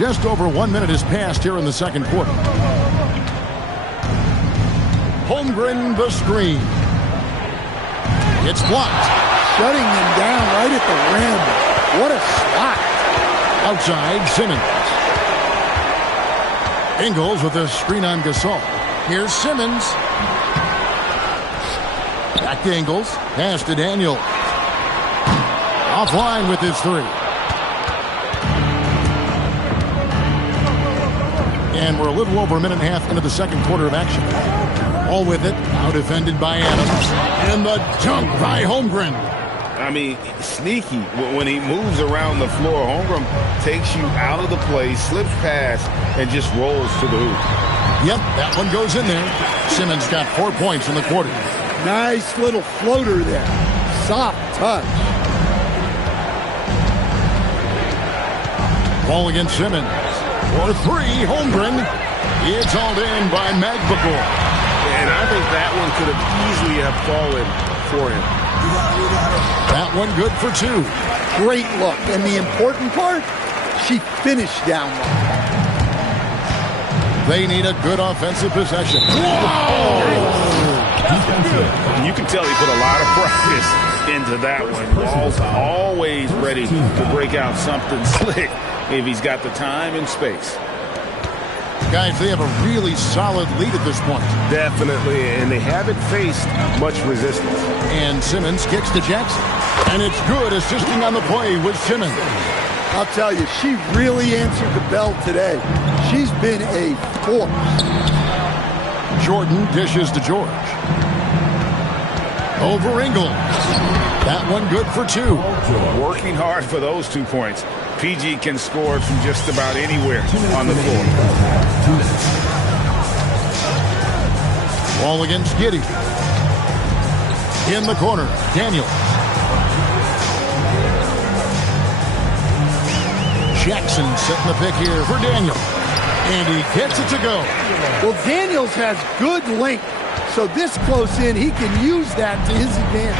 Just over 1 minute has passed here in the second quarter. Holmgren the screen. It's blocked. Shutting them down right at the rim. What a spot. Outside, Simmons. Ingles with a screen on Gasol. Here's Simmons. Back to Ingles. Pass to Daniels. Offline with his three. And we're a little over a minute and a half into the second quarter of action. All with it. Now defended by Adams. And the dunk by Holmgren. I mean, sneaky. When he moves around the floor, Holmgren takes you out of the play, slips past, and just rolls to the hoop. Yep, that one goes in there. Simmons got 4 points in the quarter. Nice little floater there. Soft touch. Ball against Simmons. For three, Holmgren. It's hauled in by Magbagor. And I think that one could have easily have fallen for him. That one good for two. Great look. And the important part, she finished down low. They need a good offensive possession. Whoa! You can tell he put a lot of practice into that one. Ball's always ready to break out something slick if he's got the time and space. Guys, they have a really solid lead at this point. Definitely, and they haven't faced much resistance. And Simmons kicks to Jackson. And it's good, assisting on the play with Simmons. I'll tell you, she really answered the bell today. She's been a force. Jordan dishes to George. Over Ingles. That one good for two. Working hard for those 2 points. PG can score from just about anywhere on the floor. Ball against Giddey. In the corner, Daniels. Jackson setting the pick here for Daniels. And he gets it to go. Well, Daniels has good length. So this close in, he can use that to his advantage.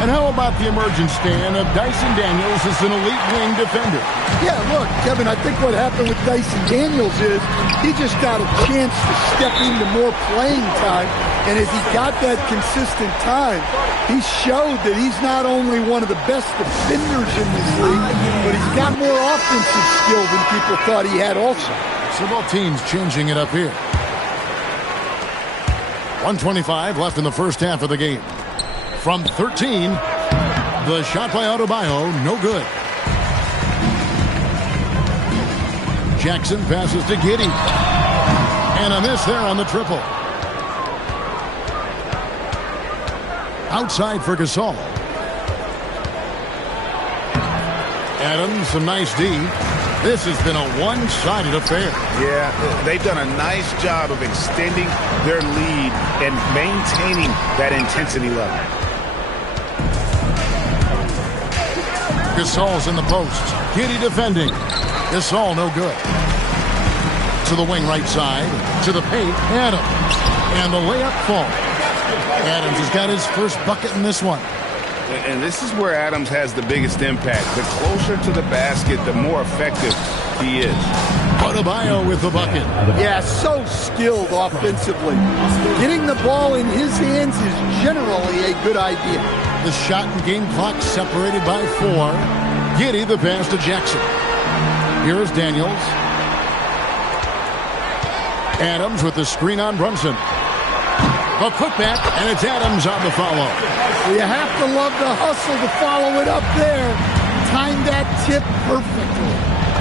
And how about the emergence, Stan, of Dyson Daniels as an elite wing defender? Yeah, look, Kevin, I think what happened with Dyson Daniels is he just got a chance to step into more playing time. And as he got that consistent time, he showed that he's not only one of the best defenders in this league, but he's got more offensive skill than people thought he had also. So both teams changing it up here. 1:25 left in the first half of the game. From 13, the shot by Adebayo, no good. Jackson passes to Giddey. And a miss there on the triple. Outside for Gasol. Adams, some nice D. This has been a one-sided affair. Yeah, they've done a nice job of extending their lead and maintaining that intensity level. Gasol's in the post. Giddey defending. Gasol no good. To the wing right side. To the paint. Adams. And the layup falls. Adams has got his first bucket in this one. And this is where Adams has the biggest impact. The closer to the basket, the more effective he is. Adebayo with the bucket. Yeah, so skilled offensively. Getting the ball in his hands is generally a good idea. The shot and game clock separated by 4. Giddey the pass to Jackson. Here is Daniels. Adams with the screen on Brunson. A putback, and it's Adams on the follow. You have to love the hustle to follow it up there. Timed that tip perfectly.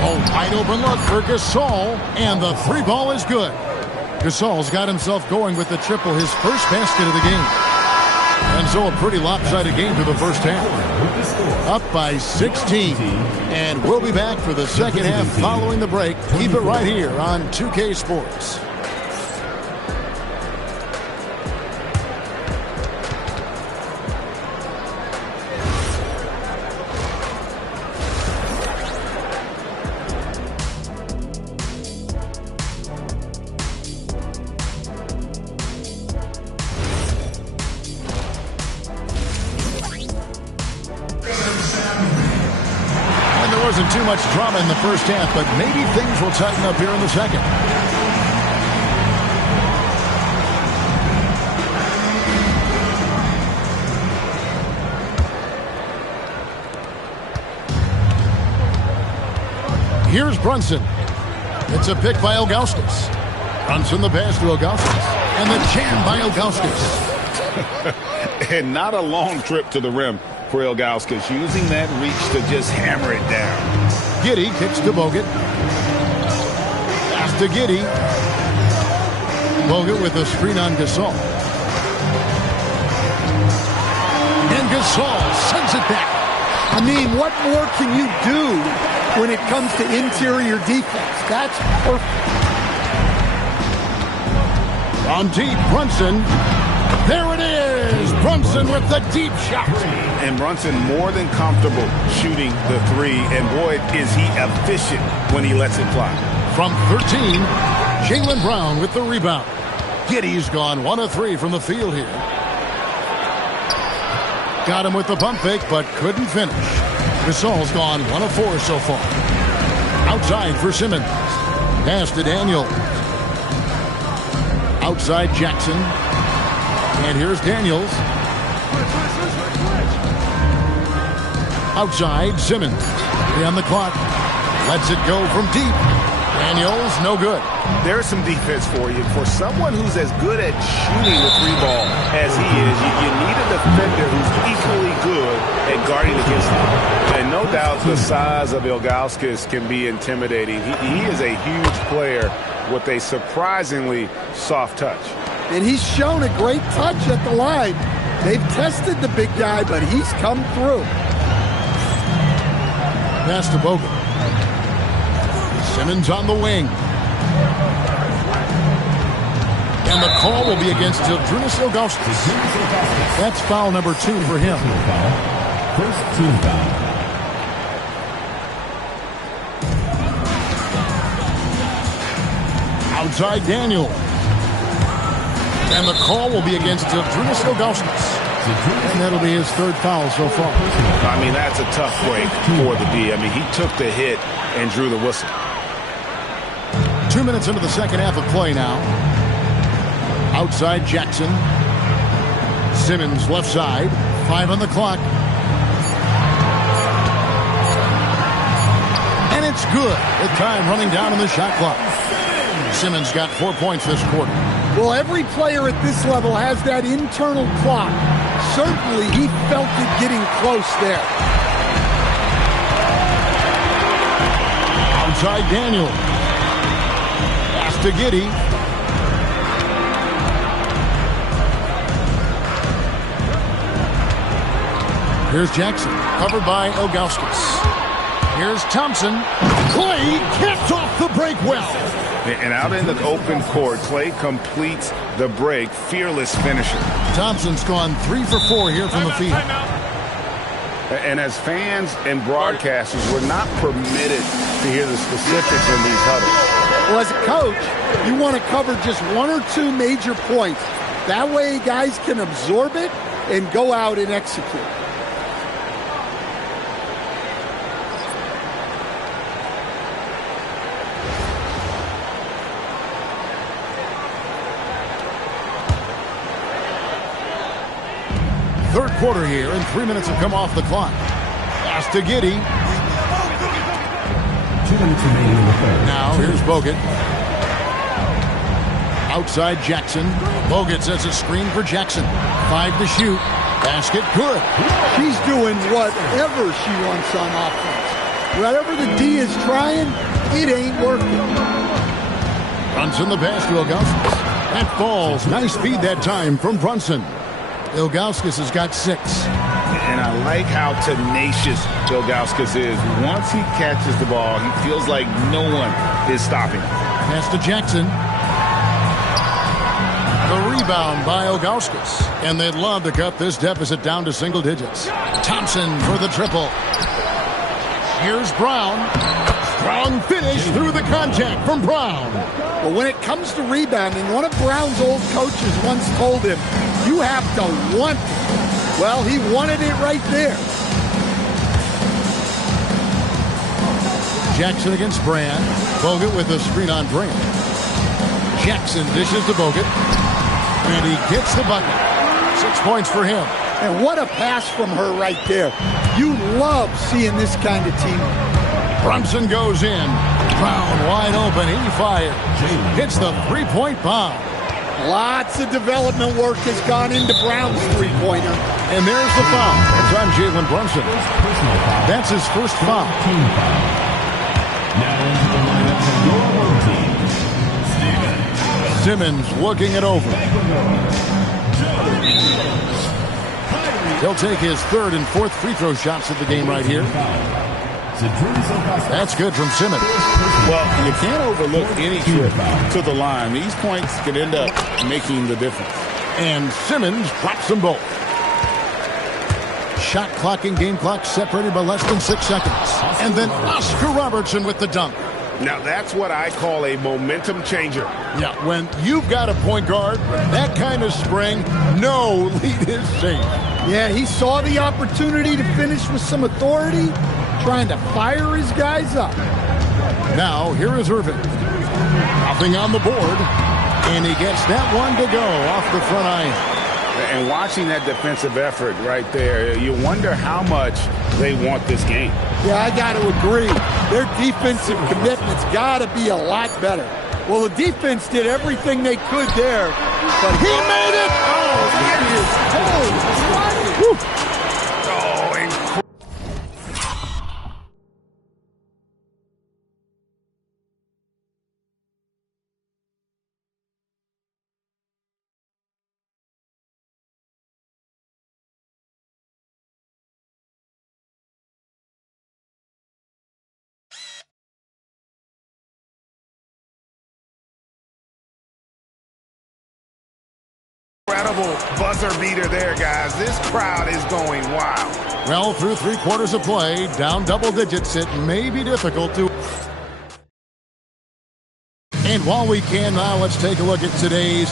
Oh, wide open look for Gasol, and the three ball is good. Gasol's got himself going with the triple, his first basket of the game. And so a pretty lopsided game through the first half. Up by 16. And we'll be back for the second half following the break. Keep it right here on 2K Sports. wasn't too much drama in the first half, but maybe things will tighten up here in the second. Here's Brunson. It's a pick by Ilgauskas. Brunson the pass to Ilgauskas. And the jam by Ilgauskas. And not a long trip to the rim for Ilgauskas, using that reach to just hammer it down. Giddey kicks to Bogut. Pass to Giddey. Bogut with a screen on Gasol. And Gasol sends it back. I mean, what more can you do when it comes to interior defense? That's perfect. On deep, Brunson. There it is! Brunson with the deep shot. And Brunson more than comfortable shooting the three. And boy, is he efficient when he lets it fly. From 13, Jaylen Brown with the rebound. Giddey's gone 1 of 3 from the field here. Got him with the pump fake, but couldn't finish. Gasol's gone 1 of 4 so far. Outside for Simmons. Pass to Daniel. Outside Jackson. And here's Daniels. Outside Simmons. 3 on the clock. Lets it go from deep. Daniels, no good. There's some defense for you. For someone who's as good at shooting the three ball as he is, you need a defender who's equally good at guarding against him. And no doubt the size of Ilgauskas can be intimidating. He is a huge player with a surprisingly soft touch. And he's shown a great touch at the line. They've tested the big guy, but he's come through. Pass to Bogut. Simmons on the wing. And the call will be against Zydrunas Ilgauskas. That's foul number 2 for him. First team foul. Outside Daniel. And the call will be against Zydrunas Ilgauskas. And that'll be his 3rd foul so far. I mean, that's a tough break for the D. I mean, he took the hit and drew the whistle. 2 minutes into the second half of play now. Outside Jackson. Simmons left side. 5 on the clock. And it's good with time running down on the shot clock. Simmons got 4 points this quarter. Well, every player at this level has that internal clock. Certainly, he felt it getting close there. Outside Daniel. Pass to Giddey. Here's Jackson, covered by Ilgauskas. Here's Thompson. Clay caps off the break well. And out in the open court, Clay completes the break. Fearless finisher. Thompson's gone 3 for 4 here from the field. And as fans and broadcasters, we're not permitted to hear the specifics in these huddles. Well, as a coach, you want to cover just 1 or 2 major points. That way guys can absorb it and go out and execute. Third quarter here, and 3 minutes have come off the clock. Pass to Giddey. 2 minutes remaining in the third. Now here's Bogut. Outside Jackson. Bogut sets a screen for Jackson. 5 to shoot. Basket good. She's doing whatever she wants on offense. Whatever the D is trying, it ain't working. Brunson the pass to Ilgauskas. That falls. Nice feed that time from Brunson. Ilgauskas has got 6. And I like how tenacious Ilgauskas is. Once he catches the ball, he feels like no one is stopping him. Pass to Jackson. The rebound by Ilgauskas. And they'd love to cut this deficit down to single digits. Thompson for the triple. Here's Brown. Strong finish through the contact from Brown. But when it comes to rebounding, one of Brown's old coaches once told him, you have to want it. Well, he wanted it right there. Jackson against Brand. Bogut with a screen on Brand. Jackson dishes to Bogut. And he gets the bucket. 6 points for him. And what a pass from her right there. You love seeing this kind of team. Brunson goes in. Brown wide open. He fires. Hits the three-point bomb. Lots of development work has gone into Brown's three-pointer. And there's the foul. It's on Jalen Brunson. That's his first foul. Team foul. Now into the lineup for your home team, Simmons looking it over. He'll take his third and fourth free throw shots of the game right here. That's good from Simmons. Well, you can't overlook any trip to the line. These points could end up making the difference. And Simmons drops them both. Shot clock and game clock separated by less than 6 seconds. And then Oscar Robertson with the dunk. Now, that's what I call a momentum changer. Yeah, when you've got a point guard, that kind of spring, no lead is safe. Yeah, he saw the opportunity to finish with some authority, trying to fire his guys up. Now, here is Irvin. Nothing on the board. And he gets that one to go off the front iron. And watching that defensive effort right there, you wonder how much they want this game. Yeah, I got to agree. Their defensive commitment's got to be a lot better. Well, the defense did everything they could there, but he made it! Oh, that is cold. Oh, incredible. Incredible buzzer beater there, guys. This crowd is going wild. Well, through 3 quarters of play, down double digits, it may be difficult to... And while we can now, let's take a look at today's...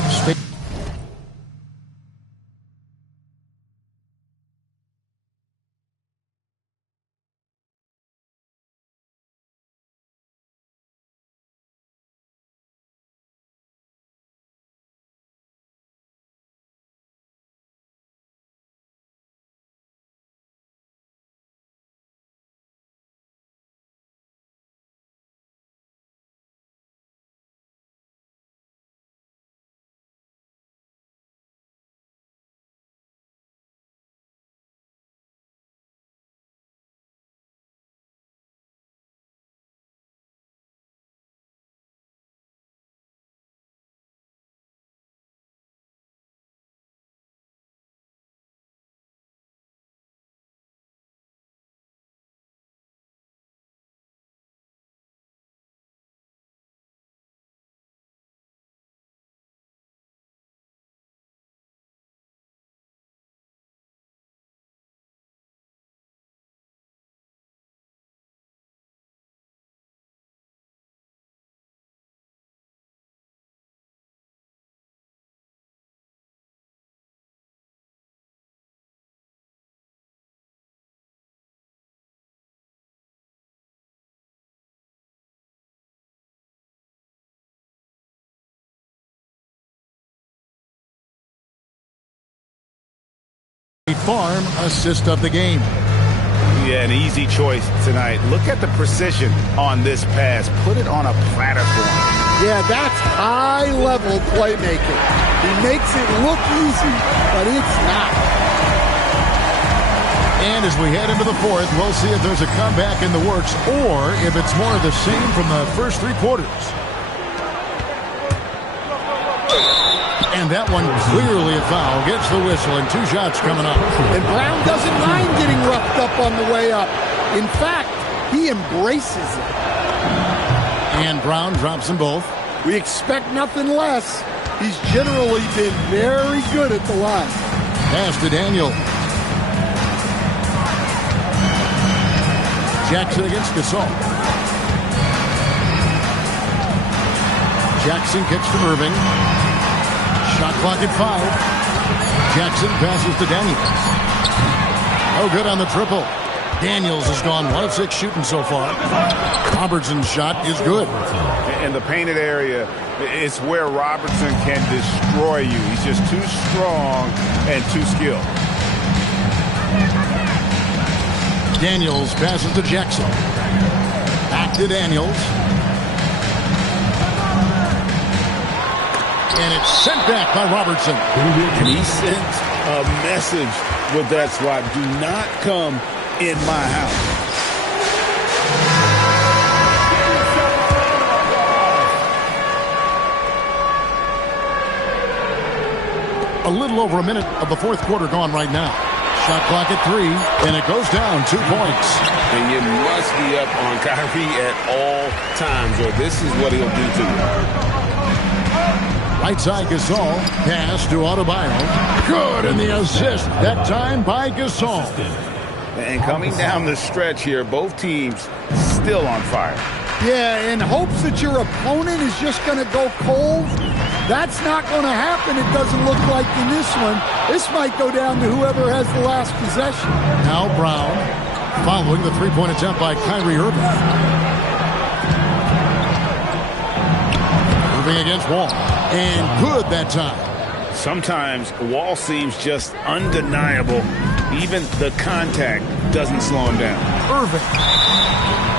Farm assist of the game. Yeah, an easy choice tonight. Look at the precision on this pass. Put it on a platter for him. Yeah, that's high-level playmaking. He makes it look easy, but it's not. And as we head into the fourth, we'll see if there's a comeback in the works or if it's more of the same from the first 3 quarters. And that one clearly a foul. Gets the whistle and 2 shots coming up. And Brown doesn't mind getting roughed up on the way up. In fact, he embraces it. And Brown drops them both. We expect nothing less. He's generally been very good at the line. Pass to Daniel. Jackson against Gasol. Jackson kicks to Irving. Shot clock at 5. Jackson passes to Daniel. Oh, good on the triple. Daniels has gone 1 of 6 shooting so far. Robertson's shot is good. In the painted area, it's where Robertson can destroy you. He's just too strong and too skilled. Daniels passes to Jackson. Back to Daniels. And it's sent back by Robertson. And he sent a message with that swat. Do not come in my house. A little over a minute of the fourth quarter gone right now. Shot clock at 3, and it goes down 2 points. And you must be up on Kyrie at all times, or this is what he'll do to you. Right side Gasol. Pass to Adebayo. Good, and the assist that time by Gasol. And coming down the stretch here, both teams still on fire. Yeah, in hopes that your opponent is just going to go cold. That's not going to happen, it doesn't look like in this one. This might go down to whoever has the last possession. Now Brown following the three-point attempt by Kyrie Irving. Moving against Wall. And good that time. Sometimes Wall seems just undeniable. Even the contact doesn't slow him down. Irving.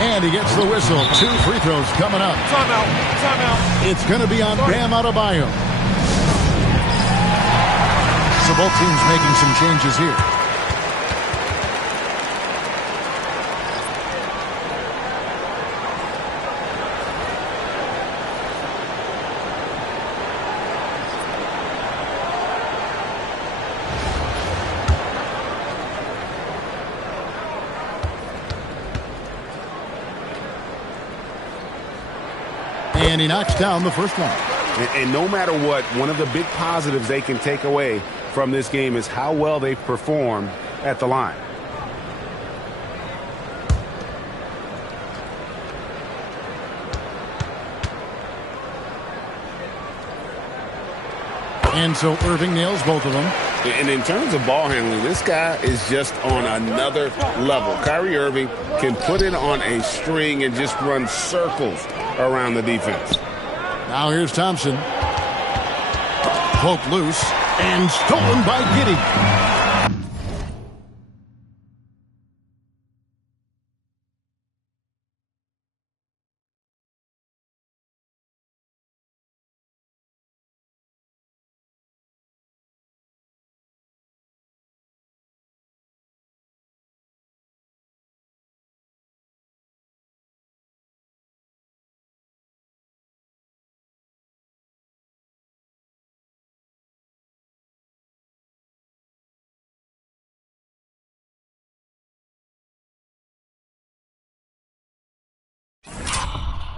And he gets the whistle. 2 free throws coming up. Timeout. Timeout. It's going to be on Bam Adebayo. So both teams making some changes here. And he knocks down the first one. And no matter what, one of the big positives they can take away from this game is how well they perform at the line. And so Irving nails both of them. And in terms of ball handling, this guy is just on another level. Kyrie Irving can put it on a string and just run circles around the defense. Now here's Thompson. Poked loose and stolen by Giddey.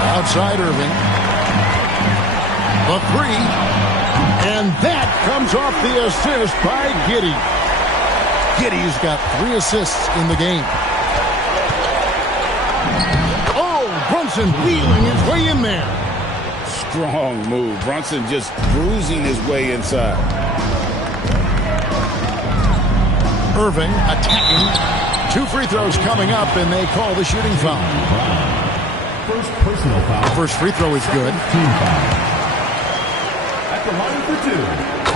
Outside Irving. The 3. And that comes off the assist by Giddey. Giddey's got 3 assists in the game. Oh, Brunson wheeling his way in there. Strong move. Brunson just bruising his way inside. Irving attacking. 2 free throws coming up, and they call the shooting foul. First personal foul. The first free throw is good. Team foul. At the line for 2.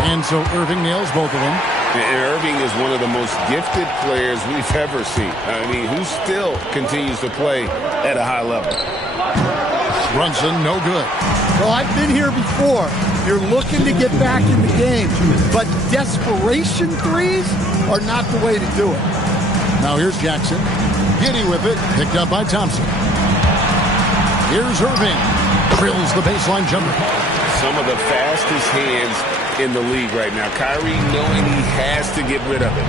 And so Irving nails both of them. And Irving is one of the most gifted players we've ever seen. I mean, who still continues to play at a high level. Brunson, no good. Well, I've been here before. You're looking to get back in the game, but desperation threes are not the way to do it. Now here's Jackson. Giddey with it, picked up by Thompson. Here's Irving. Drills the baseline jumper. Some of the fastest hands in the league right now. Kyrie knowing he has to get rid of it.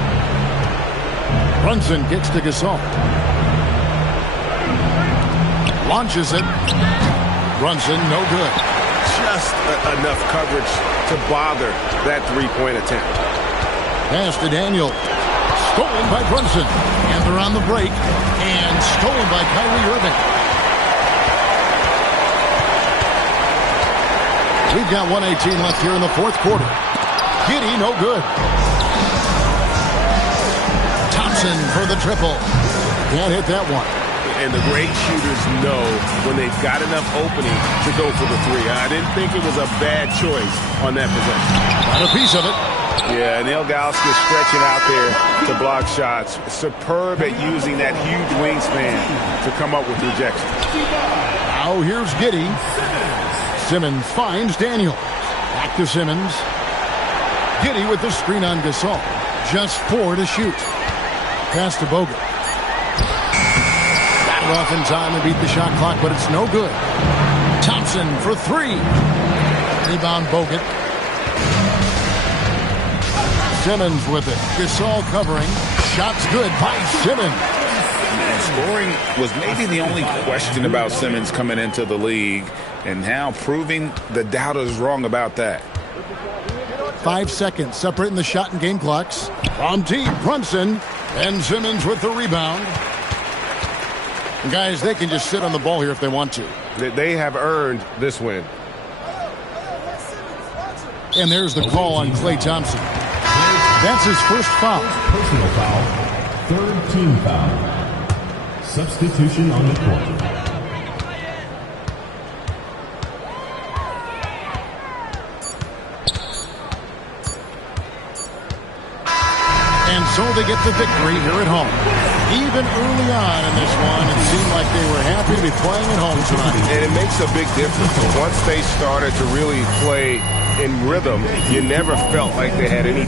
Brunson gets to Gasol. Launches it. Brunson, no good. Just enough coverage to bother that three-point attempt. Pass to Daniel. Stolen by Brunson. And they're on the break. And stolen by Kyrie Irving. We've got 1:18 left here in the fourth quarter. Giddey, no good. Thompson for the triple. Can't hit that one. And the great shooters know when they've got enough opening to go for the three. I didn't think it was a bad choice on that possession. Got a piece of it. Yeah, Neil Gauskas stretching out there to block shots. Superb at using that huge wingspan to come up with rejections. Now here's Giddey. Simmons finds Daniel. Back to Simmons. Giddey with the screen on Gasol. Just 4 to shoot. Pass to Bogut. Got it off in time and beat the shot clock, but it's no good. Thompson for 3. Rebound Bogut. Simmons with it. Gasol covering. Shots good by Simmons. Scoring was maybe the only question about Simmons coming into the league, and now proving the doubters wrong about that. 5 seconds separating the shot and game clocks. From deep, Brunson. And Simmons with the rebound. And guys, they can just sit on the ball here if they want to. They have earned this win. And there's the call on Klay Thompson. That's his first foul. Personal foul. Third team foul. Substitution on the court. And so they get the victory here at home. Even early on in this one, it seemed like they were happy to be playing at home tonight. And it makes a big difference. Once they started to really play in rhythm, you never felt like they had any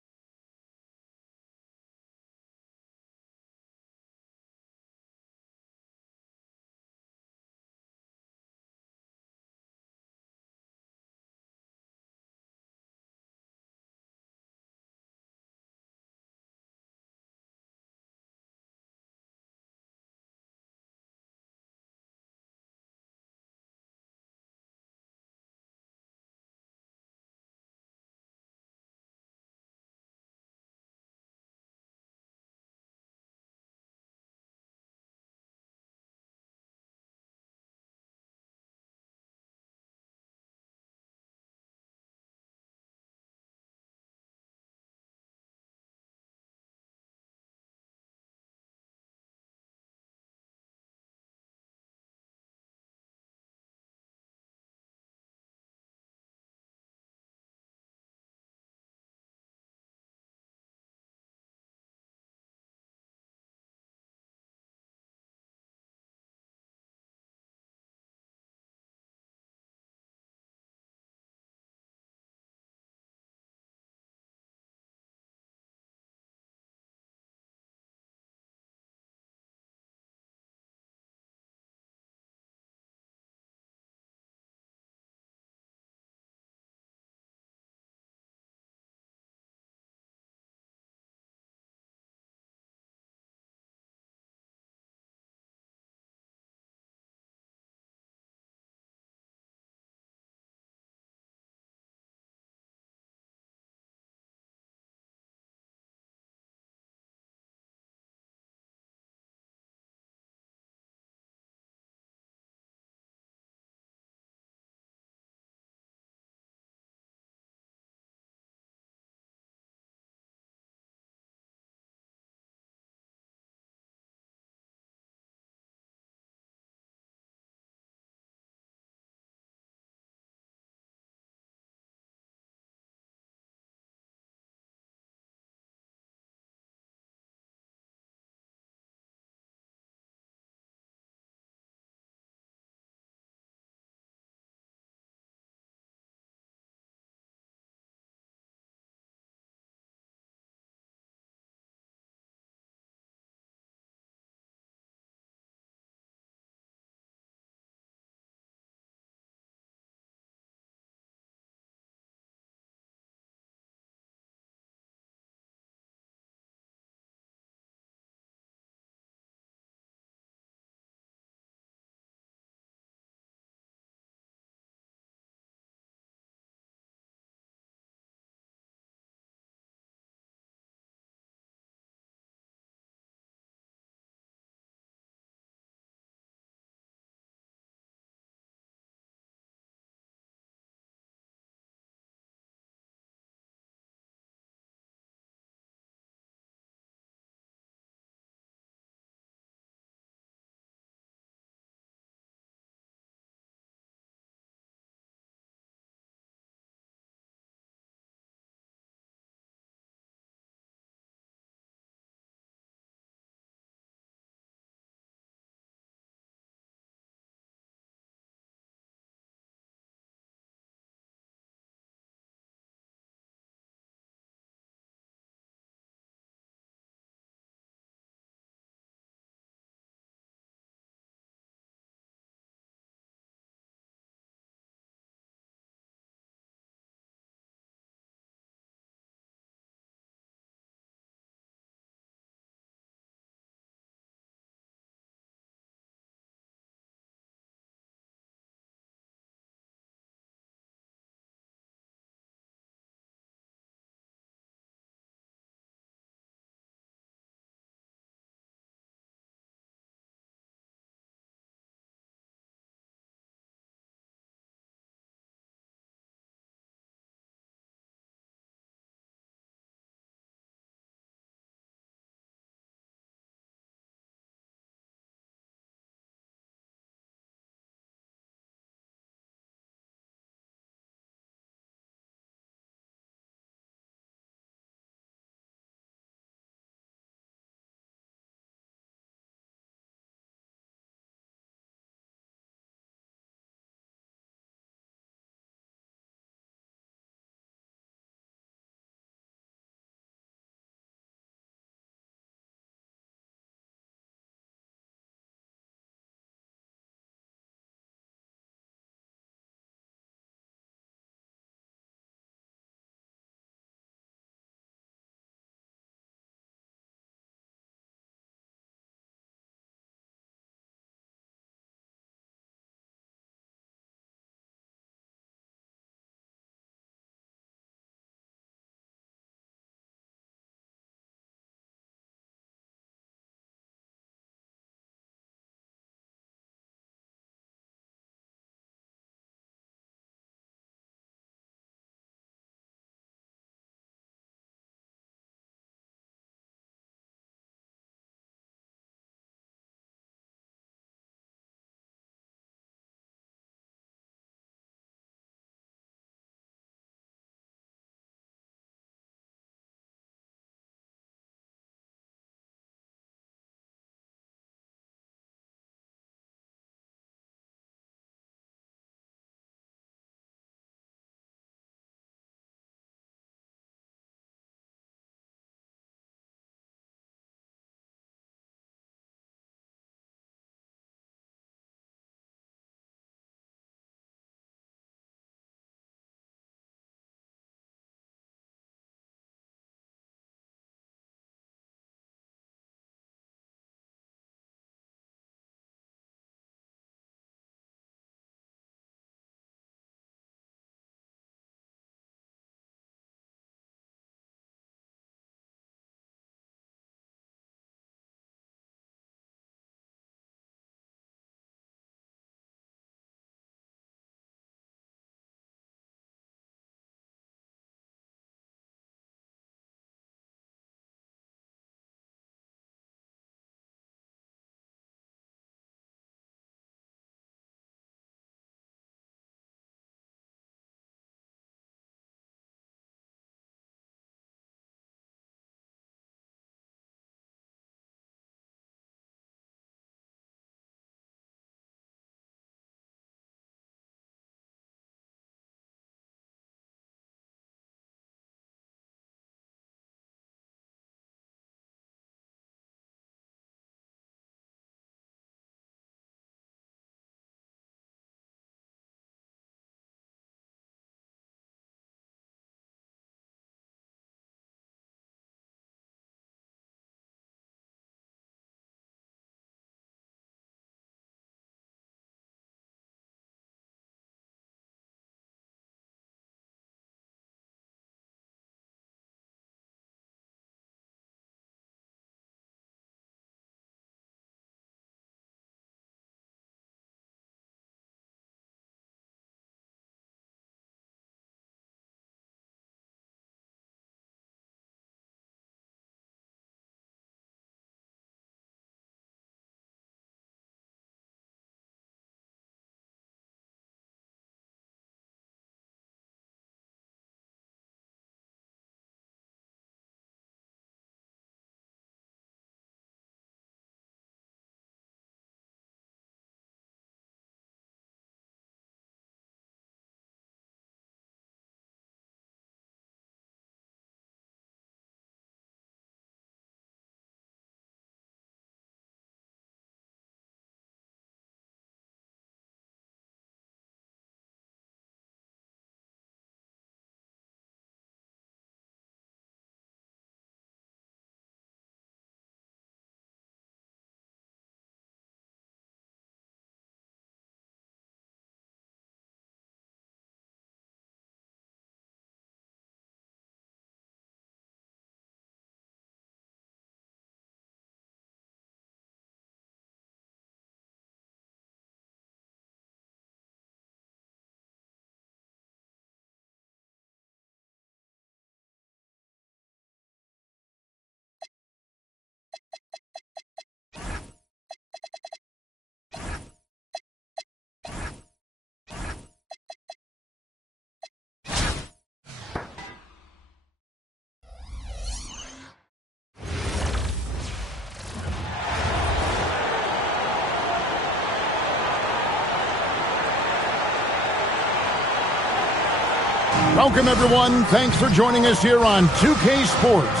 Welcome, everyone. Thanks for joining us here on 2K Sports.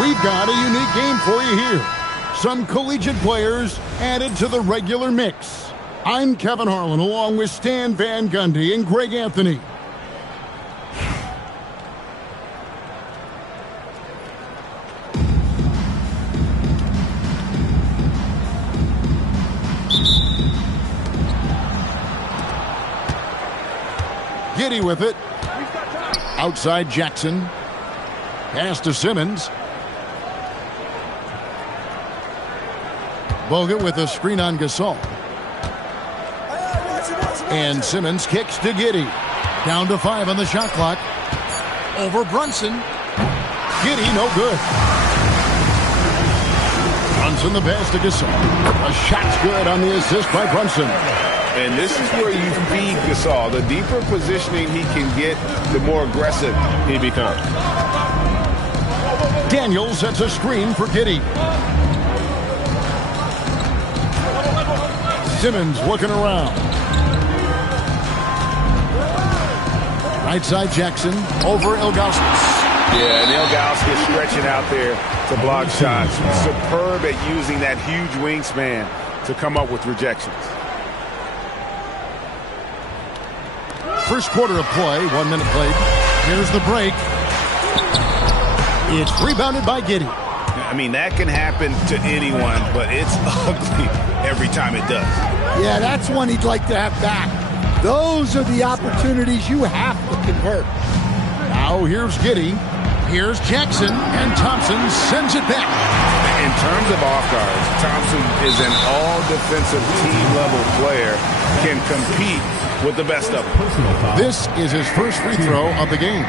We've got a unique game for you here. Some collegiate players added to the regular mix. I'm Kevin Harlan, along with Stan Van Gundy and Greg Anthony. Giddy with it. Outside Jackson. Pass to Simmons. Bogut with a screen on Gasol. And Simmons kicks to Giddy. Down to 5 on the shot clock. Over Brunson. Giddy, no good. Brunson the pass to Gasol. A shot's good on the assist by Brunson. And this is where you feed Gasol. The deeper positioning he can get, the more aggressive he becomes. Daniels sets a screen for Giddy. Simmons looking around. Right side Jackson over Ilgauskas. Yeah, and Ilgauskas stretching out there to block shots. Superb at using that huge wingspan to come up with rejections. First quarter of play, 1 minute played. Here's the break. It's rebounded by Giddy. I mean, that can happen to anyone, but it's ugly every time it does. Yeah, that's one he'd like to have back. Those are the opportunities you have to convert. Now here's Giddy. Here's Jackson, and Thompson sends it back. In terms of off guards, Thompson is an all-defensive team-level player, can compete with the best of them. This is his first free throw of the game.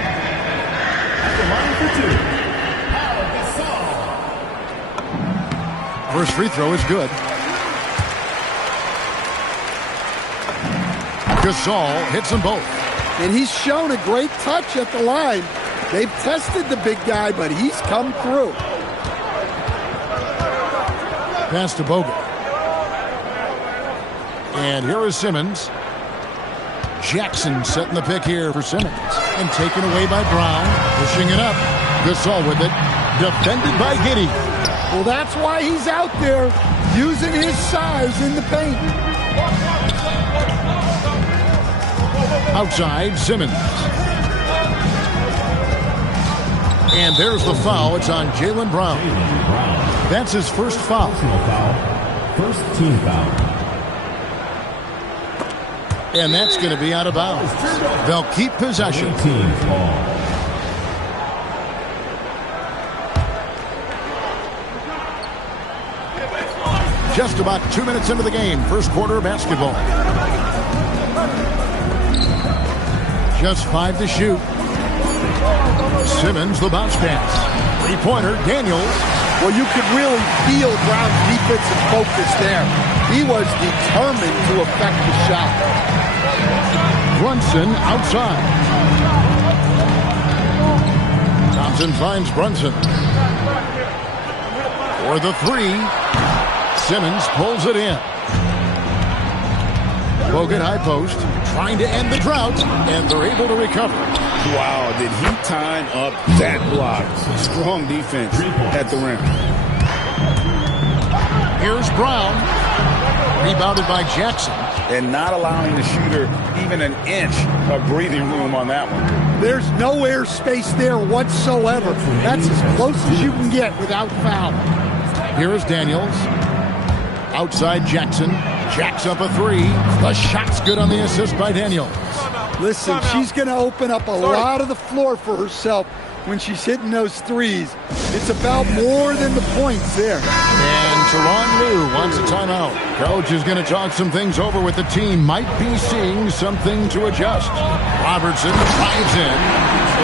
First free throw is good. Gasol hits them both. And he's shown a great touch at the line. They've tested the big guy, but he's come through. Pass to Bogut. And here is Simmons. Jackson setting the pick here for Simmons. And taken away by Brown. Pushing it up. Gasol with it. Defended by Giddy. Well, that's why he's out there using his size in the paint. Outside, Simmons. And there's the foul. It's on Jaylen Brown. That's his first foul. First team foul. And that's going to be out of bounds. They'll keep possession. Just about 2 minutes into the game. First quarter of basketball. Just 5 to shoot. Simmons, the bounce pass. Three-pointer, Daniels. Well, you could really feel Brown's defensive focus there. He was determined to affect the shot. Brunson outside. Thompson finds Brunson. For the three. Simmons pulls it in. Bogut high post, trying to end the drought, and they're able to recover. Wow, did he time up that block? Strong defense at the rim. Here's Brown, rebounded by Jackson. And not allowing the shooter even an inch of breathing room on that one. There's no air space there whatsoever. That's as close as you can get without foul. Here is Daniels. Outside Jackson. Jacks up a three. The shot's good on the assist by Daniels. Listen, she's going to open up a lot of the floor for herself when she's hitting those threes. It's about more than the points there. And Teron Lue wants a timeout. Coach is going to talk some things over with the team. Might be seeing something to adjust. Robertson drives in.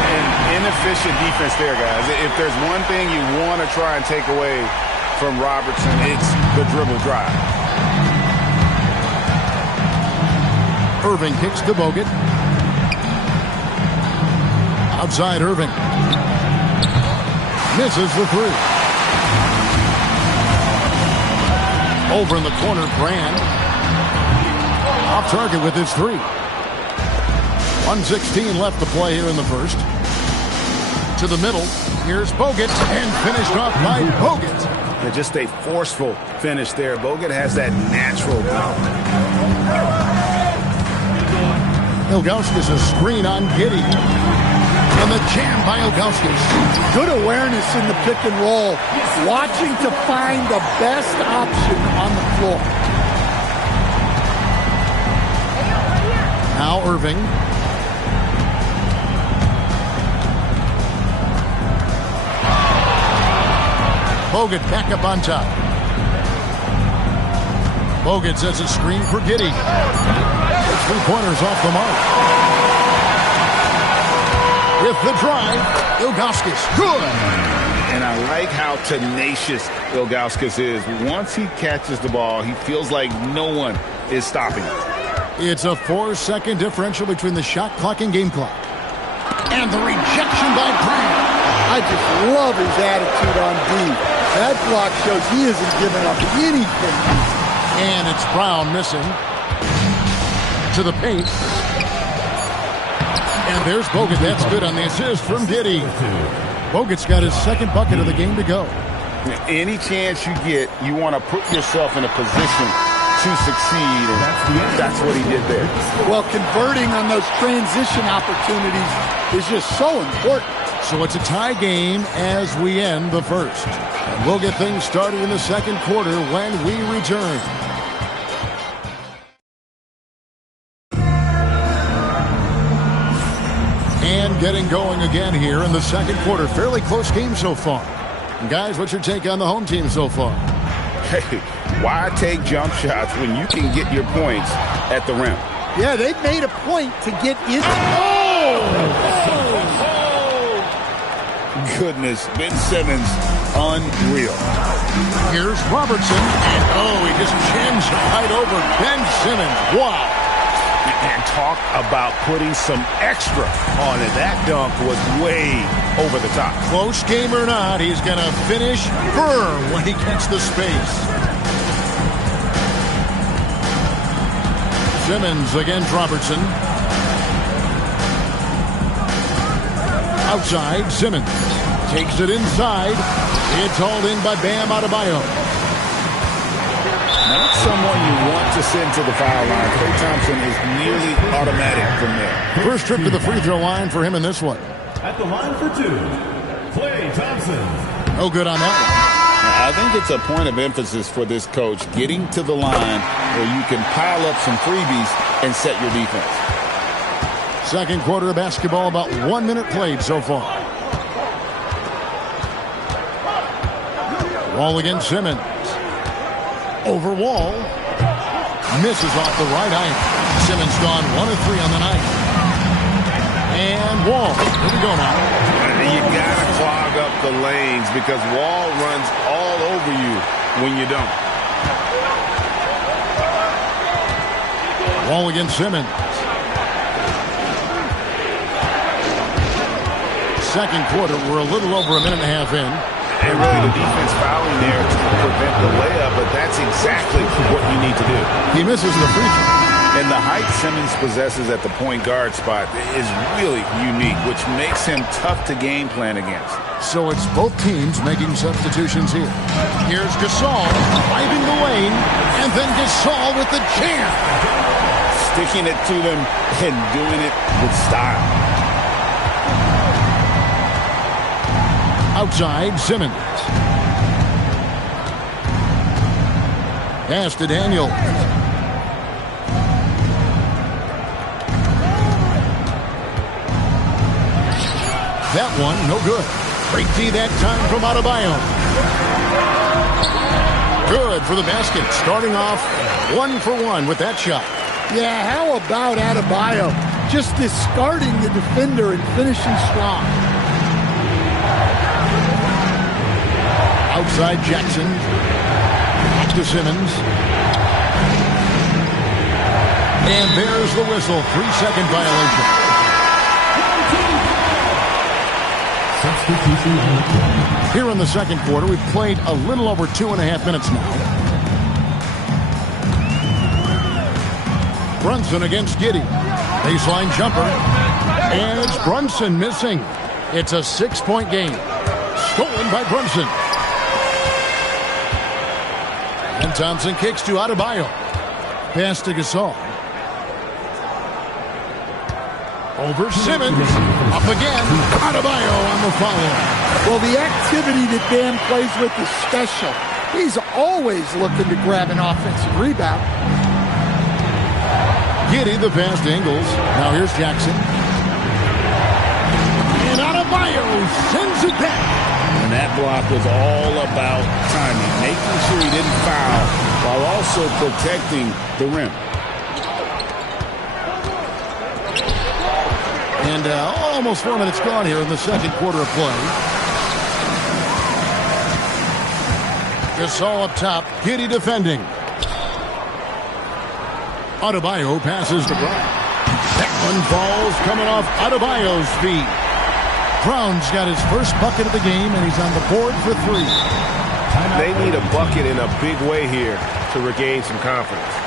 And inefficient defense there, guys. If there's one thing you want to try and take away from Robertson, it's the dribble drive. Irving kicks to Bogut. Outside Irving. Misses the three. Over in the corner, Brand. Off target with his three. 1:16 left to play here in the first. To the middle. Here's Bogut, and finished off by Bogut. And just a forceful finish there. Bogut has that natural power. Ilgauskas a screen on Giddey. And the jam by Ilgauskas. Good awareness in the pick and roll. Watching to find the best option on the floor. Now Irving. Bogut back up on top. Bogut sets a screen for Giddey. 3-pointers off the mark. With the drive, Ilgauskas. Good. And I like how tenacious Ilgauskas is. Once he catches the ball, he feels like no one is stopping him. It's a 4-second differential between the shot clock and game clock. And the rejection by Brown. I just love his attitude on D. That block shows he isn't giving up anything. And it's Brown missing. To the paint. And there's Bogut. That's good on the assist from Giddey. Bogut's got his second bucket of the game to go. Any chance you get, you want to put yourself in a position to succeed, and that's what he did there. Well, converting on those transition opportunities is just so important. So it's a tie game as we end the first. And we'll get things started in the second quarter when we return. And getting going again here in the second quarter. Fairly close game so far. And guys, what's your take on the home team so far? Hey, why take jump shots when you can get your points at the rim? Yeah, they made a point to get in. Goodness, Ben Simmons, unreal. Here's Robertson, and he just chins right over Ben Simmons. Wow. And talk about putting some extra on it. That dunk was way over the top. Close game or not, he's going to finish firm when he gets the space. Simmons against Robertson. Outside, Simmons takes it inside. It's hauled in by Bam Adebayo. Not someone you want to send to the foul line. Klay Thompson is nearly automatic from there. First trip to the free throw line for him in this one. At the line for two, Klay Thompson. No good on that one. I think it's a point of emphasis for this coach, getting to the line where you can pile up some freebies and set your defense. Second quarter of basketball, about 1 minute played so far. Wall against Simmons. Over Wall. Misses off the right eye. Simmons gone 1 of 3 on the night. And Wall. Here we go now. You got to clog up the lanes because Wall runs all over you when you don't. Wall against Simmons. Second quarter, we're a little over a minute and a half in. And really the defense fouling there to prevent the layup, but that's exactly what you need to do. He misses the free throw. And the height Simmons possesses at the point guard spot is really unique, which makes him tough to game plan against. So it's both teams making substitutions here. Here's Gasol driving the lane, and then Gasol with the jam. Sticking it to them and doing it with style. Outside, Simmons. Pass to Daniel. That one, no good. Great D that time from Adebayo. Good for the basket. Starting off 1 for 1 with that shot. Yeah, how about Adebayo? Just discarding the defender and finishing strong. Outside Jackson. Back to Simmons. And there's the whistle. 3-second violation. Substitution on the play. Here in the second quarter, we've played a little over 2.5 minutes now. Brunson against Giddey. Baseline jumper. And it's Brunson missing. It's a 6-point game. Stolen by Brunson. And Thompson kicks to Adebayo. Pass to Gasol. Over Simmons. Up again. Adebayo on the follow. Well, the activity that Dan plays with is special. He's always looking to grab an offensive rebound. Giddey, the pass to Ingles. Now here's Jackson. And Adebayo sends it back. And that block was all about timing, making sure he didn't foul while also protecting the rim. And almost 4 minutes gone here in the second quarter of play. Gasol up top. Giddey defending. Adebayo passes to Brown. That one falls coming off Adebayo's feet. Brown's got his first bucket of the game, and he's on the board for 3. They need a bucket in a big way here to regain some confidence.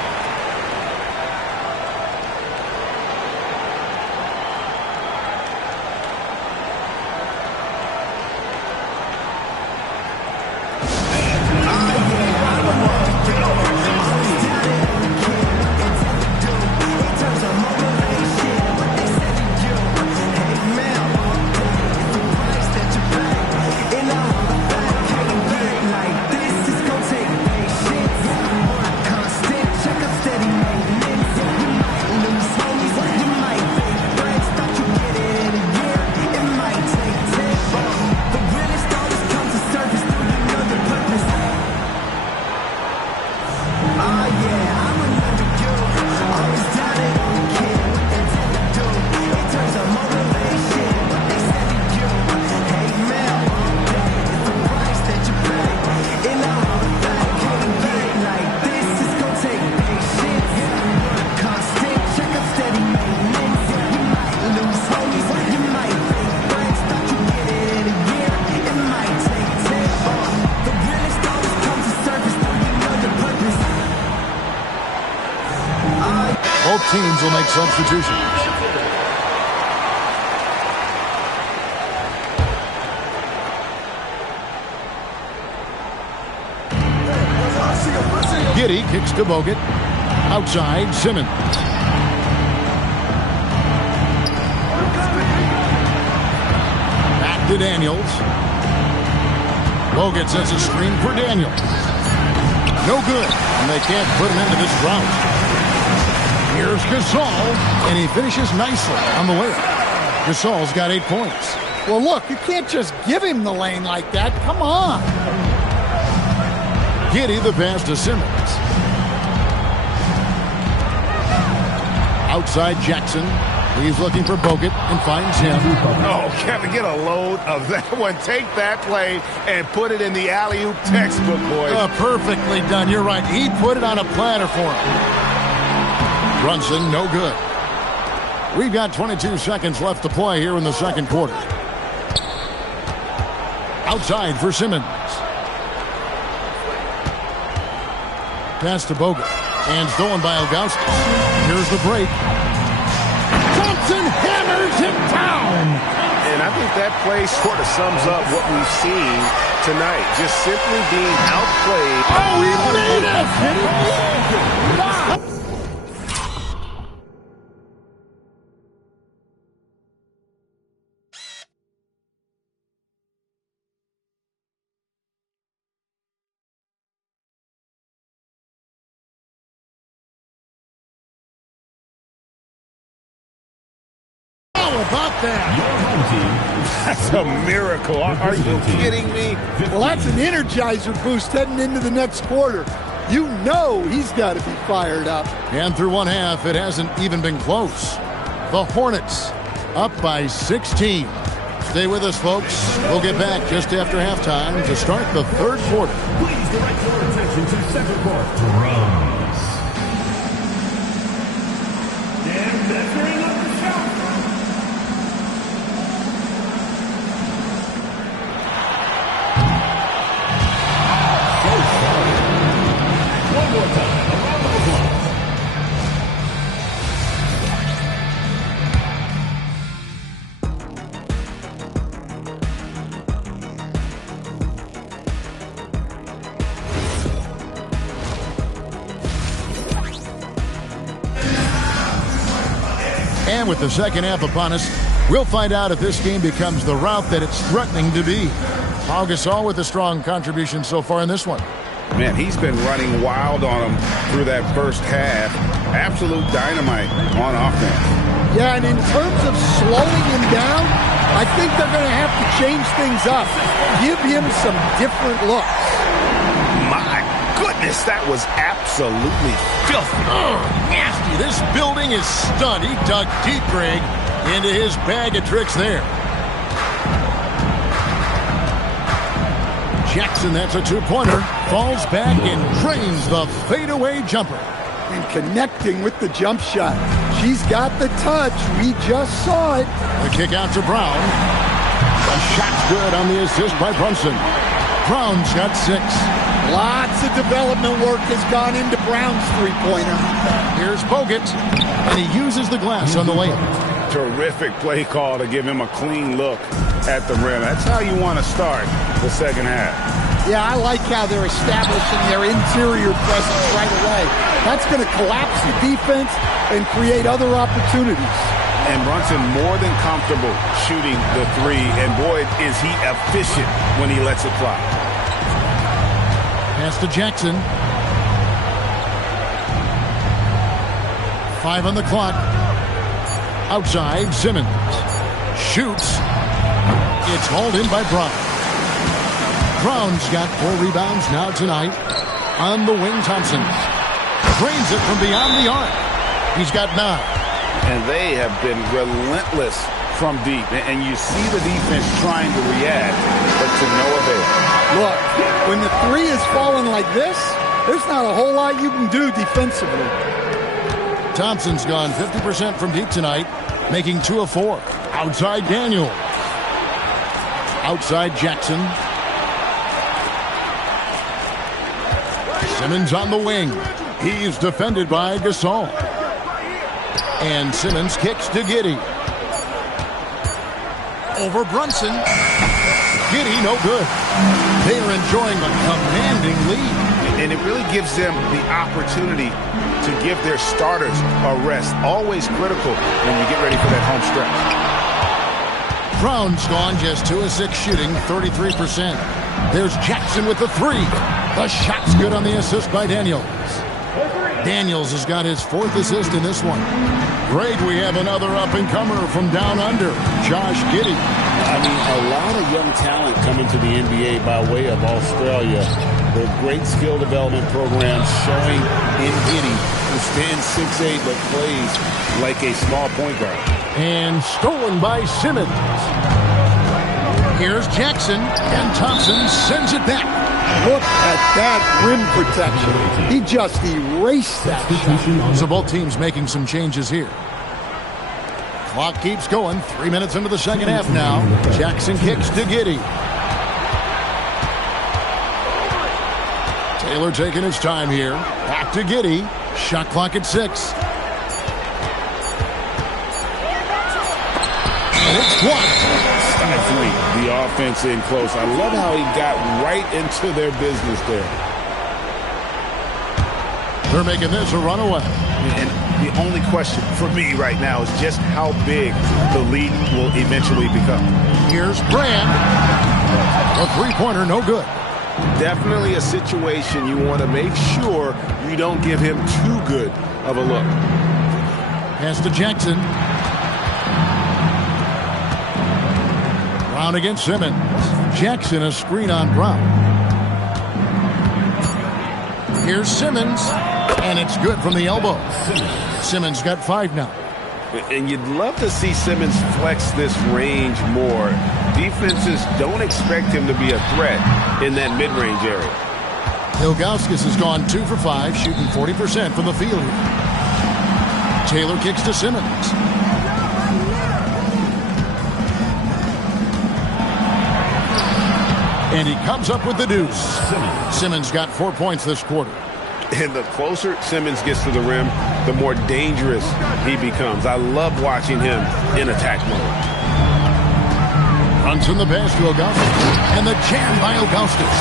Both teams will make substitutions. Giddey kicks to Bogut. Outside, Simmons. Back to Daniels. Bogut sets a screen for Daniels. No good, and they can't put him into this drought. Here's Gasol, and he finishes nicely on the layup. Gasol's got 8 points. Well, look, you can't just give him the lane like that. Come on. Giddey, the pass to Simmons. Outside Jackson. He's looking for Bogut and finds him. Oh, Kevin, get a load of that one. Take that play and put it in the alley-oop textbook, boys. Perfectly done. You're right. He put it on a platter for him. Brunson, no good. We've got 22 seconds left to play here in the second quarter. Outside for Simmons. Pass to Bogut. And stolen by Ilgauskas. Here's the break. Thompson hammers him down. And I think that play sort of sums up what we've seen tonight. Just simply being outplayed. Oh, he made it! Wow. About that. Your home team. That's a miracle. Are you kidding me? Well, that's an energizer boost heading into the next quarter. You know he's got to be fired up. And through one half, it hasn't even been close. The Hornets up by 16. Stay with us, folks. We'll get back just after halftime to start the third quarter. Please direct your attention to center court. Drums. And measuring up the shot. One more time. Around the block. And with the second half upon us, we'll find out if this game becomes the route that it's threatening to be. Pau Gasol with a strong contribution so far in this one. Man, he's been running wild on him through that first half. Absolute dynamite on offense. Yeah, and in terms of slowing him down, I think they're going to have to change things up. Give him some different looks. My goodness, that was absolutely filthy. Nasty. This building is stunned. He dug deep, Greg, into his bag of tricks there. Jackson, that's a two-pointer. Falls back and drains the fadeaway jumper. And connecting with the jump shot. She's got the touch. We just saw it. The kick out to Brown. The shot's good on the assist by Brunson. Brown's got 6. Lots of development work has gone into Brown's three-pointer. Here's Bogut, and he uses the glass on the layup. Terrific play call to give him a clean look at the rim. That's how you want to start the second half. Yeah, I like how they're establishing their interior presence right away. That's going to collapse the defense and create other opportunities. And Brunson more than comfortable shooting the three. And boy, is he efficient when he lets it fly. Pass to Jackson. 5 on the clock. Outside, Simmons. Shoots. It's hauled in by Brown. Brown's got 4 rebounds now tonight. On the wing, Thompson. Drains it from beyond the arc. He's got 9. And they have been relentless from deep. And you see the defense trying to react, but to no avail. Look, when the three is falling like this, there's not a whole lot you can do defensively. Thompson's gone 50% from deep tonight, making 2 of 4. Outside Daniel. Outside Jackson. Simmons on the wing. He's defended by Gasol. And Simmons kicks to Giddey. Over Brunson. Giddey, no good. They are enjoying a commanding lead. And it really gives them the opportunity to give their starters a rest. Always critical when you get ready for that home stretch. Brown's gone just 2 of 6 shooting, 33%. There's Jackson with the 3. The shot's good on the assist by Daniels. Daniels has got his 4th assist in this one. Great, we have another up-and-comer from down under, Josh Giddey. I mean, a lot of young talent coming to the NBA by way of Australia. There are great skill development programs showing in Giddey, who stands 6'8", but plays like a small point guard. And stolen by Simmons. Here's Jackson, and Thompson sends it back. Look at that rim protection. He just erased that shot. So both teams making some changes here. Clock keeps going. 3 minutes into the second half now. Jackson kicks to Giddey. Taylor taking his time here. Back to Giddey. Shot clock at 6. And it's blocked. Stifling the offense in close. I love how he got right into their business there. They're making this a runaway. And the only question for me right now is just how big the lead will eventually become. Here's Brand. A three-pointer, no good. Definitely a situation you want to make sure you don't give him too good of a look. Pass to Jackson. Brown against Simmons. Jackson a screen on Brown. Here's Simmons, and it's good from the elbow. Simmons got 5 now. And you'd love to see Simmons flex this range more. Defenses don't expect him to be a threat in that mid-range area. Ilgauskas has gone 2 for 5, shooting 40% from the field here. Taylor kicks to Simmons. And he comes up with the deuce. Simmons got 4 points this quarter. And the closer Simmons gets to the rim, the more dangerous he becomes. I love watching him in attack mode. Runs in the pass to Ilgauskas. And the jam by Ilgauskas.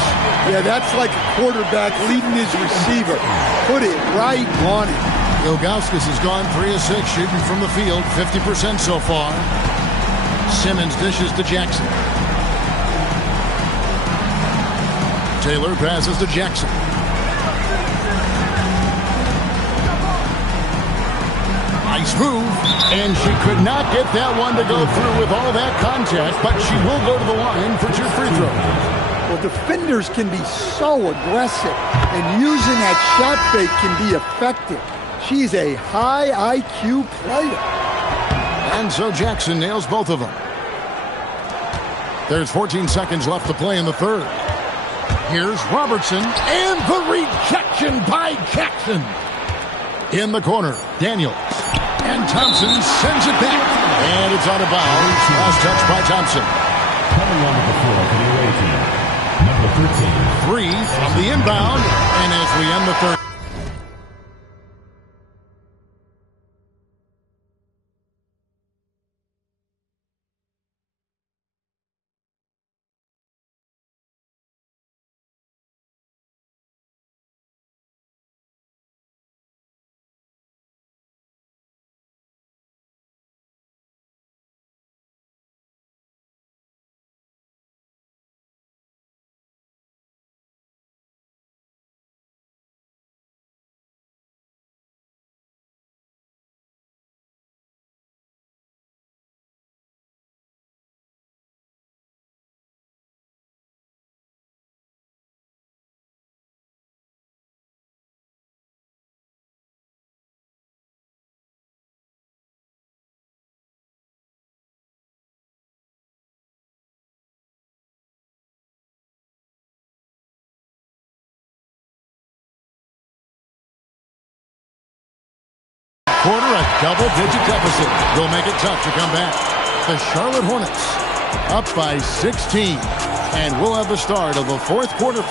Yeah, that's like a quarterback leading his receiver. Put it right on it. Ilgauskas has gone 3 of 6 shooting from the field, 50% so far. Simmons dishes to Jackson. Taylor passes to Jackson. Nice move, and she could not get that one to go through with all that contact, but she will go to the line for 2 free throws. Well, defenders can be so aggressive, and using that shot fake can be effective. She's a high IQ player. And so Jackson nails both of them. There's 14 seconds left to play in the third. Here's Robertson, and the rejection by Jackson. In the corner, Daniels. And Thompson sends it back. And it's out of bounds. Last touch by Thompson. Coming onto the floor for the away team, number 13. 3 from the inbound. And as we end the third. Quarter, a double-digit deficit will make it tough to come back. The Charlotte Hornets up by 16. And we'll have the start of the fourth quarter.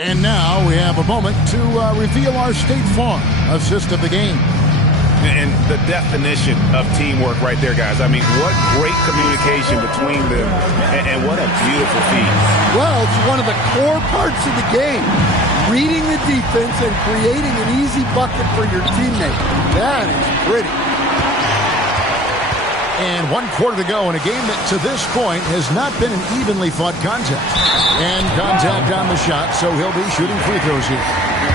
And now we have a moment to reveal our State Farm assist of the game. And the definition of teamwork right there, guys. I mean, what great communication between them, and what a beautiful feat. Well, it's one of the core parts of the game. Reading the defense and creating an easy bucket for your teammate. That is pretty. And 1 quarter to go in a game that to this point has not been an evenly fought contest. And contact on the shot, so he'll be shooting free throws here.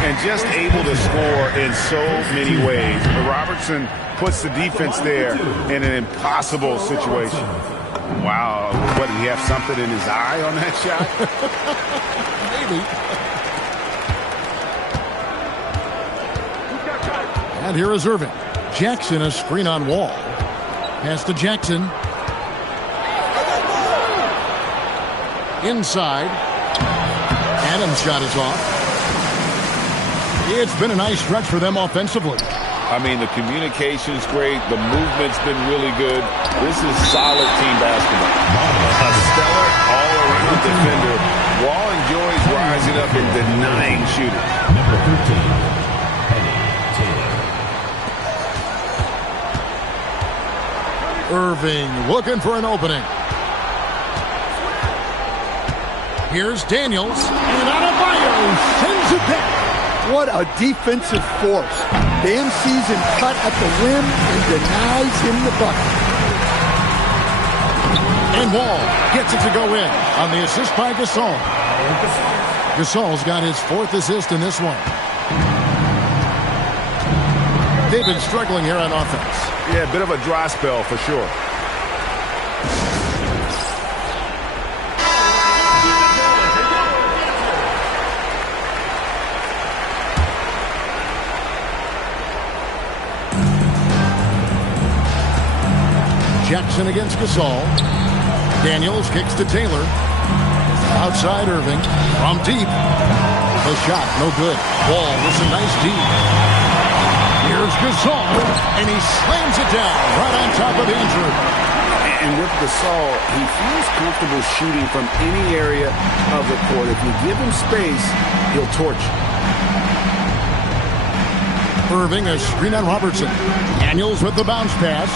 And just able to score in so many ways. Robertson puts the defense there in an impossible situation. Wow, what, did he have something in his eye on that shot? Maybe. And here is Irving. Jackson, a screen on Wall. Pass to Jackson. Inside. Adams' shot is off. It's been a nice stretch for them offensively. I mean, the communication's great. The movement's been really good. This is solid team basketball. A stellar all-around defender. Wall enjoys rising up and denying shooters. Number 13. Irving looking for an opening. Here's Daniels, and Adebayo sends it back. What a defensive force. Bam sees him cut at the rim and denies him the bucket. And Wall gets it to go in on the assist by Gasol. Gasol's got his 4th assist in this one. They've been struggling here on offense. Yeah, a bit of a dry spell for sure. Jackson against Gasol. Daniels kicks to Taylor. Outside Irving. From deep. The shot, no good. Wall with some nice deep. Here's Gasol, and he slams it down right on top of Andrew. And with Gasol, he feels comfortable shooting from any area of the court. If you give him space, he'll torch you. Irving, a screen on Robertson. Daniels with the bounce pass.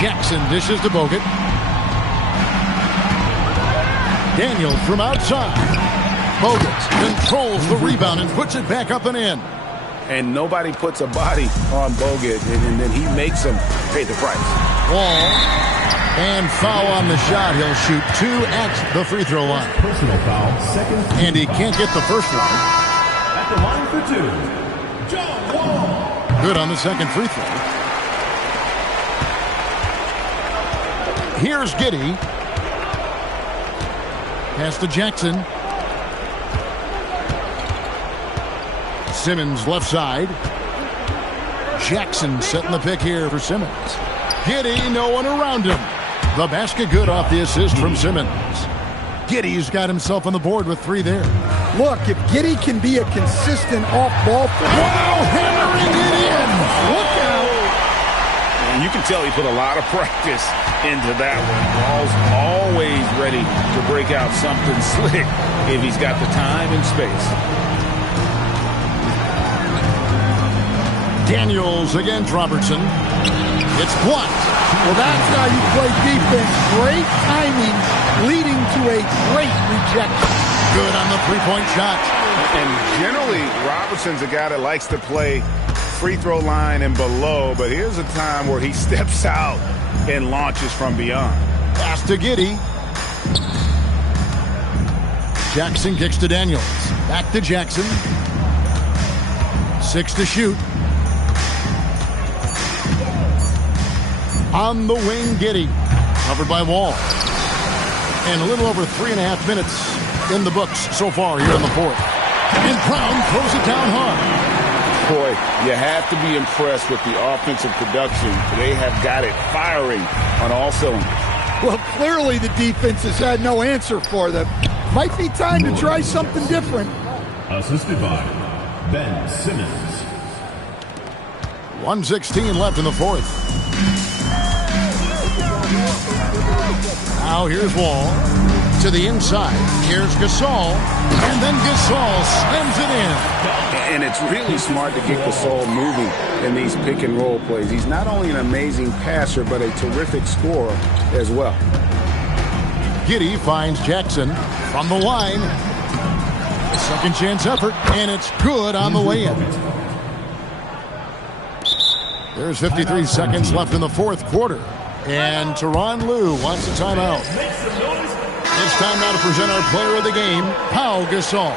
Jackson dishes to Bogut. Daniels from outside. Bogut controls the rebound and puts it back up and in. and nobody puts a body on Bogut, and then he makes him pay the price. Wall. And foul on the shot. He'll shoot 2 at the free throw line. Personal foul, second. And he can't get the first one. At the line for 2, John Wall. Good on the second free throw. Here's Giddey. Pass to Jackson. Simmons left side. Jackson setting the pick here for Simmons. Giddey, no one around him. The basket good off the assist from Simmons. Giddey's got himself on the board with 3 there. Look, if Giddey can be a consistent off-ball... Wow, hammering it in! Look out! And you can tell he put a lot of practice into that one. Wall's always ready to break out something slick if he's got the time and space. Daniels against Robertson. It's blocked. Well, that's how you play defense. Great timing, leading to a great rejection. Good on the three-point shot. And generally, Robertson's a guy that likes to play free throw line and below, but here's a time where he steps out and launches from beyond. Pass to Giddey. Jackson kicks to Daniels. Back to Jackson. 6 to shoot. On the wing, Giddey. Covered by Wall. And a little over 3.5 minutes in the books so far here in the fourth. And Brown throws it down hard. Boy, you have to be impressed with the offensive production. They have got it firing on all cylinders. Well, clearly the defense has had no answer for them. Might be time to try something different. Assisted by Ben Simmons. 1:16 left in the fourth. Now here's Wall to the inside. Here's Gasol. And then Gasol slams it in. And it's really smart to get Gasol moving in these pick and roll plays. He's not only an amazing passer, but a terrific scorer as well. Giddey finds Jackson from the line. Second chance effort, and it's good on the way in. There's 53 seconds left in the fourth quarter. And Tyronn Lue wants a timeout. It's time now to present our player of the game, Pau Gasol.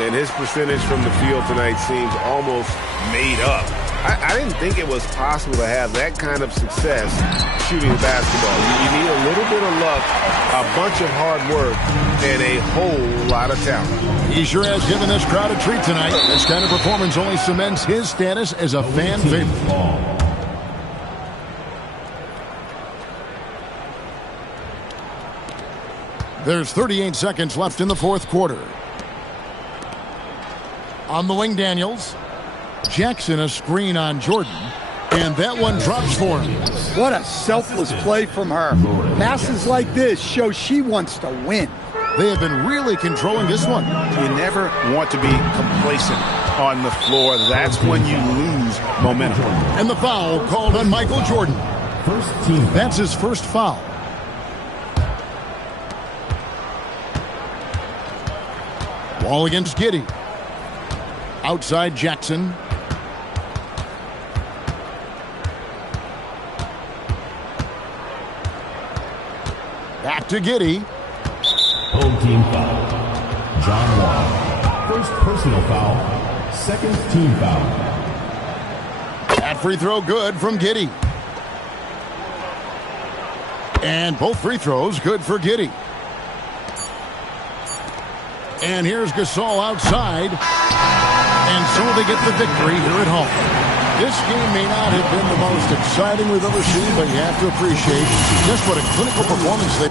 And his percentage from the field tonight seems almost made up. I didn't think it was possible to have that kind of success shooting the basketball. You need a little bit of luck, a bunch of hard work, and a whole lot of talent. He sure has given this crowd a treat tonight. This kind of performance only cements his status as a fan favorite. There's 38 seconds left in the fourth quarter. On the wing, Daniels. Jackson a screen on Jordan. And that one drops for him. What a selfless play from her. Passes like this show she wants to win. They have been really controlling this one. You never want to be complacent on the floor. That's when you lose momentum. And the foul called on Michael Jordan. First team. That's his first foul. Wall against Giddey. Outside Jackson. Back to Giddey. Home team foul. John Wall. First personal foul. Second team foul. That free throw good from Giddey. And both free throws good for Giddey. And here's Gasol outside. And so they get the victory here at home. This game may not have been the most exciting we've ever seen, but you have to appreciate just what a clinical performance they